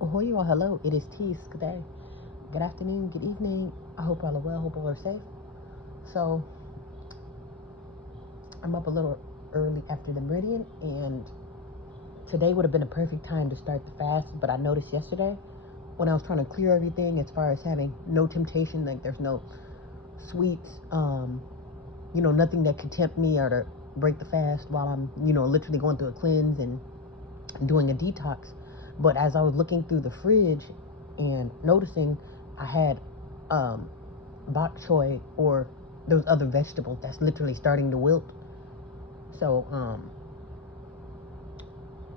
Oh, you all, hello. It is Tease. Good day. Good afternoon. Good evening. I hope all are well. Hope all are safe. So, I'm up a little early after the meridian, and today would have been a perfect time to start the fast. But I noticed yesterday when I was trying to clear everything as far as having no temptation, like there's no sweets, nothing that could tempt me or to break the fast while I'm, literally going through a cleanse and doing a detox. But as I was looking through the fridge and noticing, I had bok choy or those other vegetables that's literally starting to wilt. So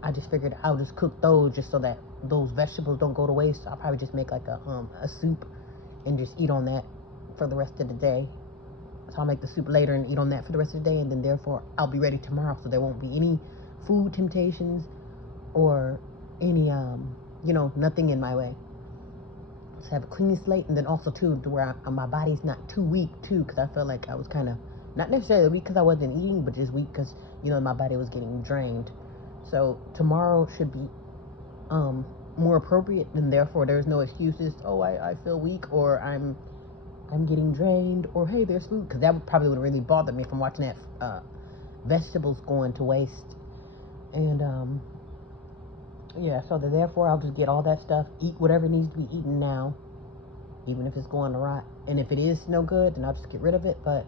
I just figured I'll just cook those just so that those vegetables don't go to waste. I'll probably just make like a soup and just eat on that for the rest of the day. So I'll make the soup later and eat on that for the rest of the day, and then therefore I'll be ready tomorrow, so there won't be any food temptations or any nothing in my way. So have a clean slate, and then also too to where my body's not too weak too, because I felt like I was kind of not necessarily weak because I wasn't eating, but just weak because my body was getting drained. So tomorrow should be more appropriate, and therefore there's no excuses. Oh, I feel weak, or I'm getting drained, or hey, there's food, because that probably would really bother me from watching that vegetables going to waste. And so therefore I'll just get all that stuff, eat whatever needs to be eaten now, even if it's going to rot. And if it is no good, then I'll just get rid of it. But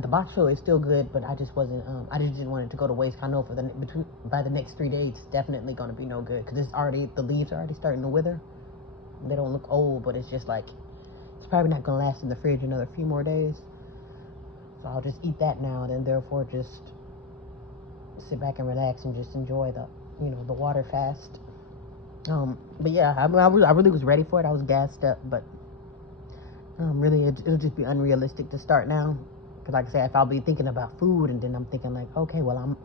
the bok choy is still good, but I just wasn't. I just didn't want it to go to waste. I know by the next 3 days, it's definitely going to be no good, because the leaves are already starting to wither. They don't look old, but it's just like it's probably not going to last in the fridge another few more days. So I'll just eat that now, and then therefore just sit back and relax and just enjoy the water fast. But yeah, I really was ready for it. I was gassed up, but really it'll just be unrealistic to start now. Because like I said, if I'll be thinking about food, and then I'm thinking like, okay, well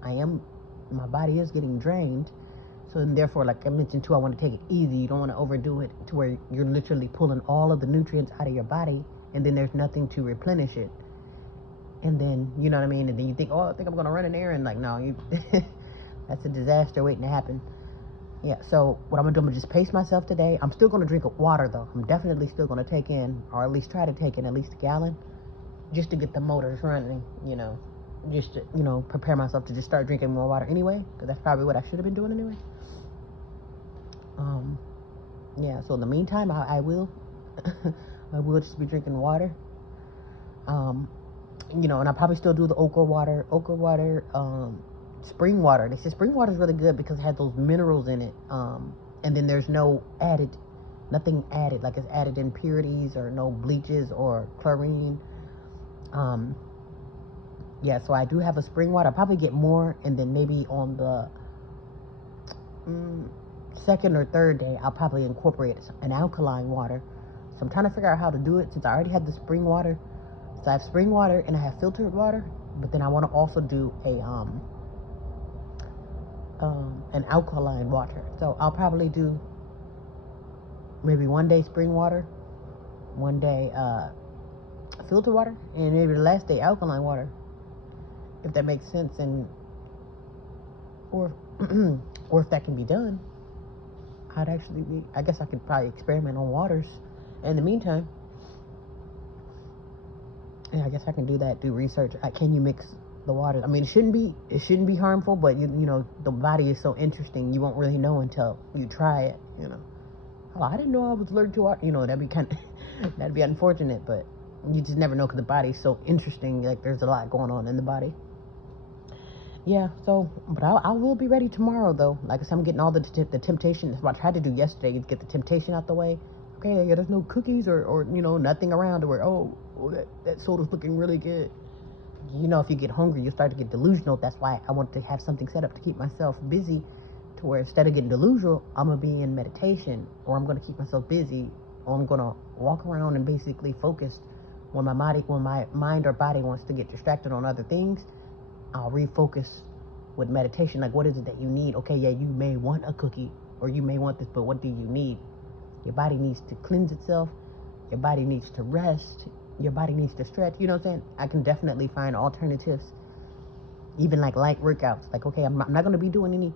my body is getting drained. So then therefore, like I mentioned too, I want to take it easy. You don't want to overdo it to where you're literally pulling all of the nutrients out of your body, and then there's nothing to replenish it. And then, you know what I mean? And then you think, oh, I think I'm going to run an errand. Like, no, that's a disaster waiting to happen. Yeah, so what I'm going to do, I'm going to just pace myself today. I'm still going to drink water, though. I'm definitely still going to take in, or at least try to take in at least a gallon, just to get the motors running, just to, prepare myself to just start drinking more water anyway, because that's probably what I should have been doing anyway. So in the meantime, I will, I will just be drinking water. And I'll probably still do the okra water, spring water. They say spring water is really good because it has those minerals in it. And then there's nothing added, like it's added impurities or no bleaches or chlorine. So I do have a spring water. I'll probably get more, and then maybe on the second or third day, I'll probably incorporate an alkaline water. So I'm trying to figure out how to do it, since I already have the spring water. So I have spring water and I have filtered water, but then I want to also do an alkaline water. So I'll probably do maybe one day spring water, one day filtered water, and maybe the last day alkaline water, if that makes sense. And or if that can be done, I guess I could probably experiment on waters. In the meantime, I guess I can do that. Do research. Can you mix the water? I mean, it shouldn't be harmful, but the body is so interesting. You won't really know until you try it. Oh, I didn't know I was allergic to water. That'd be unfortunate, but you just never know, because the body's so interesting. Like, there's a lot going on in the body. Yeah. So, but I will be ready tomorrow, though. Like I said, I'm getting all the temptation. That's what I tried to do yesterday, is get the temptation out the way. Okay, yeah, there's no cookies or nothing around to where, that soda's looking really good. If you get hungry, you start to get delusional. That's why I want to have something set up to keep myself busy, to where instead of getting delusional, I'm going to be in meditation, or I'm going to keep myself busy, or I'm going to walk around and basically focus. When my mind or body wants to get distracted on other things, I'll refocus with meditation. Like, what is it that you need? Okay, yeah, you may want a cookie, or you may want this, but what do you need? Your body needs to cleanse itself. Your body needs to rest. Your body needs to stretch. You know what I'm saying? I can definitely find alternatives, even like light workouts. Like, okay, I'm not going to be doing any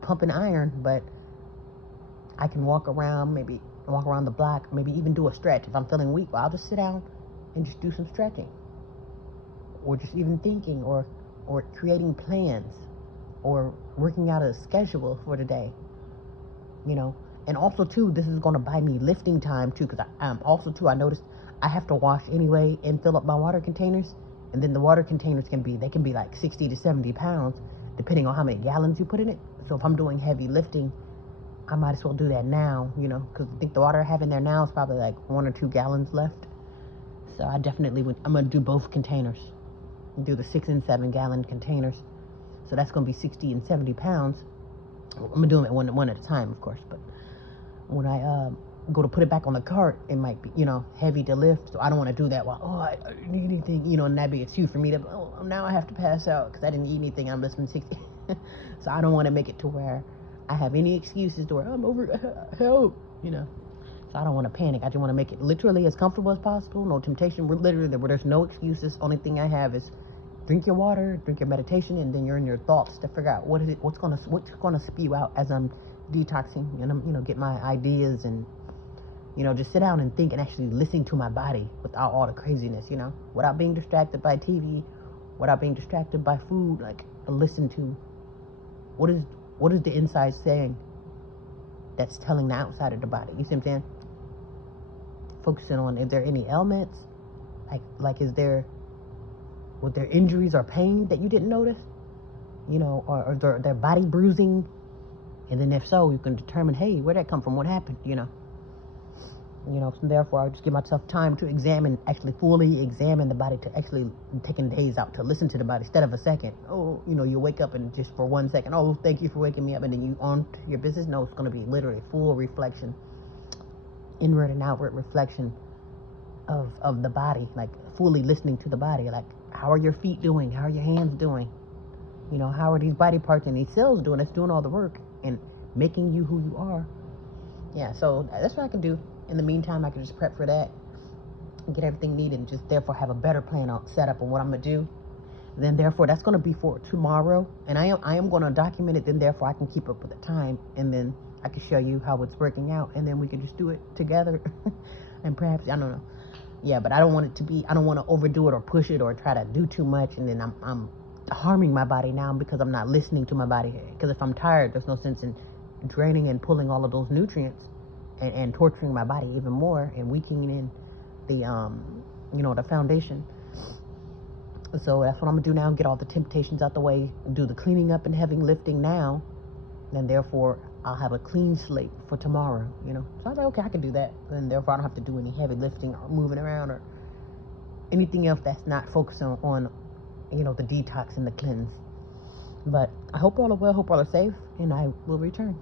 pumping iron, but I can walk around the block, maybe even do a stretch. If I'm feeling weak, well, I'll just sit down and just do some stretching, or just even thinking, or creating plans, or working out a schedule for the day, you know. And also too, this is going to buy me lifting time too, because I noticed I have to wash anyway and fill up my water containers, and then the water containers can be like 60 to 70 pounds depending on how many gallons you put in it. So if I'm doing heavy lifting, I might as well do that now, you know, because I think the water I have in there now is probably like 1 or 2 gallons left. So I definitely I'm going to do both containers, do the 6 and 7 gallon containers. So that's going to be 60 and 70 pounds. I'm going to do them at one at a time, of course. But when I go to put it back on the cart, it might be, you know, heavy to lift. So I don't want to do that while, I need anything, you know, and that'd be an excuse for me to, now I have to pass out because I didn't eat anything. I'm lifting 60. So I don't want to make it to where I have any excuses to where I'm over, help, you know. So I don't want to panic. I just want to make it literally as comfortable as possible. No temptation. Literally, where there's no excuses. Only thing I have is drink your water, drink your meditation, and then you're in your thoughts to figure out what's gonna spew out as I'm detoxing, and I'm, you know, get my ideas, and, you know, just sit down and think and actually listen to my body without all the craziness, you know, without being distracted by TV, without being distracted by food. Like, listen to what is the inside saying that's telling the outside of the body. You see what I'm saying? Focusing on, is there any ailments? Like was there injuries or pain that you didn't notice? You know, or their body bruising? And then if so, you can determine, hey, where'd that come from? What happened? You know, so therefore I just give myself time to fully examine the body, to actually taking days out to listen to the body instead of a second. Oh, you know, you wake up and just for 1 second, oh, thank you for waking me up, and then you on to your business. No, it's going to be literally full reflection, inward and outward reflection of the body, like fully listening to the body. Like, how are your feet doing? How are your hands doing? You know, how are these body parts and these cells doing? That's doing all the work and making you who you are. Yeah, so that's what I can do. In the meantime, I can just prep for that and get everything needed, and just therefore have a better plan out set up on what I'm gonna do. Then therefore that's gonna be for tomorrow, and I am gonna document it. Then therefore I can keep up with the time, and then I can show you how it's working out, and then we can just do it together. And perhaps, I don't know. Yeah, but I don't want to overdo it or push it or try to do too much, and then I'm harming my body now because I'm not listening to my body. Because if I'm tired, there's no sense in draining and pulling all of those nutrients and torturing my body even more and weakening the the foundation. So that's what I'm gonna do now. Get all the temptations out the way, do the cleaning up and heavy lifting now, and therefore I'll have a clean slate for tomorrow. You know, so I was like, okay, I can do that, and therefore I don't have to do any heavy lifting or moving around or anything else that's not focusing on the detox and the cleanse. But I hope all are well, hope all are safe, and I will return.